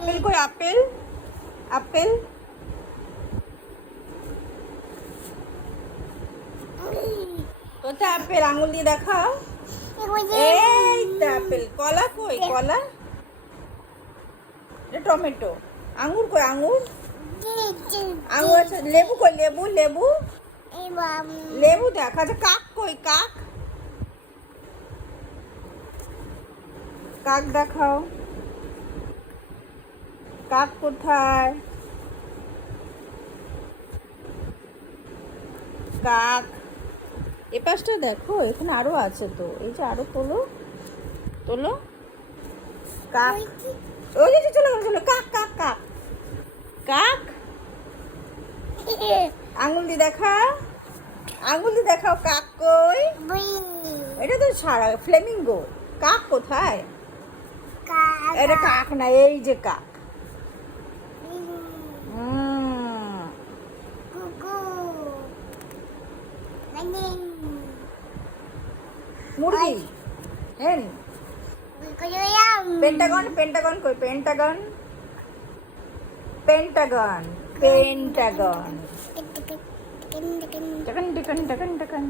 apple কই apple apple কোথায় apple আঙুল দিয়ে দেখাও এই তো আপেল কলা কই কলা এটা টমেটো আঙুর কই আঙুর আঙুর আছে লেবু কই লেবু লেবু লেবু দেখা যায় কাক কই কাক কাক দেখাও কাক কোথায় কাক এ পাশটা দেখো এখানে আরো আছে তো এই যে আরো তোলো তোলো কাক ওই যে চলে গেল চলো কাক কাক কাক কাক আঙুল দিয়ে দেখাও আঙুল দিয়ে দেখাও কাক কই এটা তো সারা ফ্লেমিঙ্গো কাক কোথায় এটা কাক না এই যে কাক মুরগি হেন পেন্টাগন পেন্টাগন কই পেন্টাগন পেন্টাগন পেন্টাগন টাকান টাকান টাকান টাকান